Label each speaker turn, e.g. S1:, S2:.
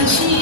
S1: Baby.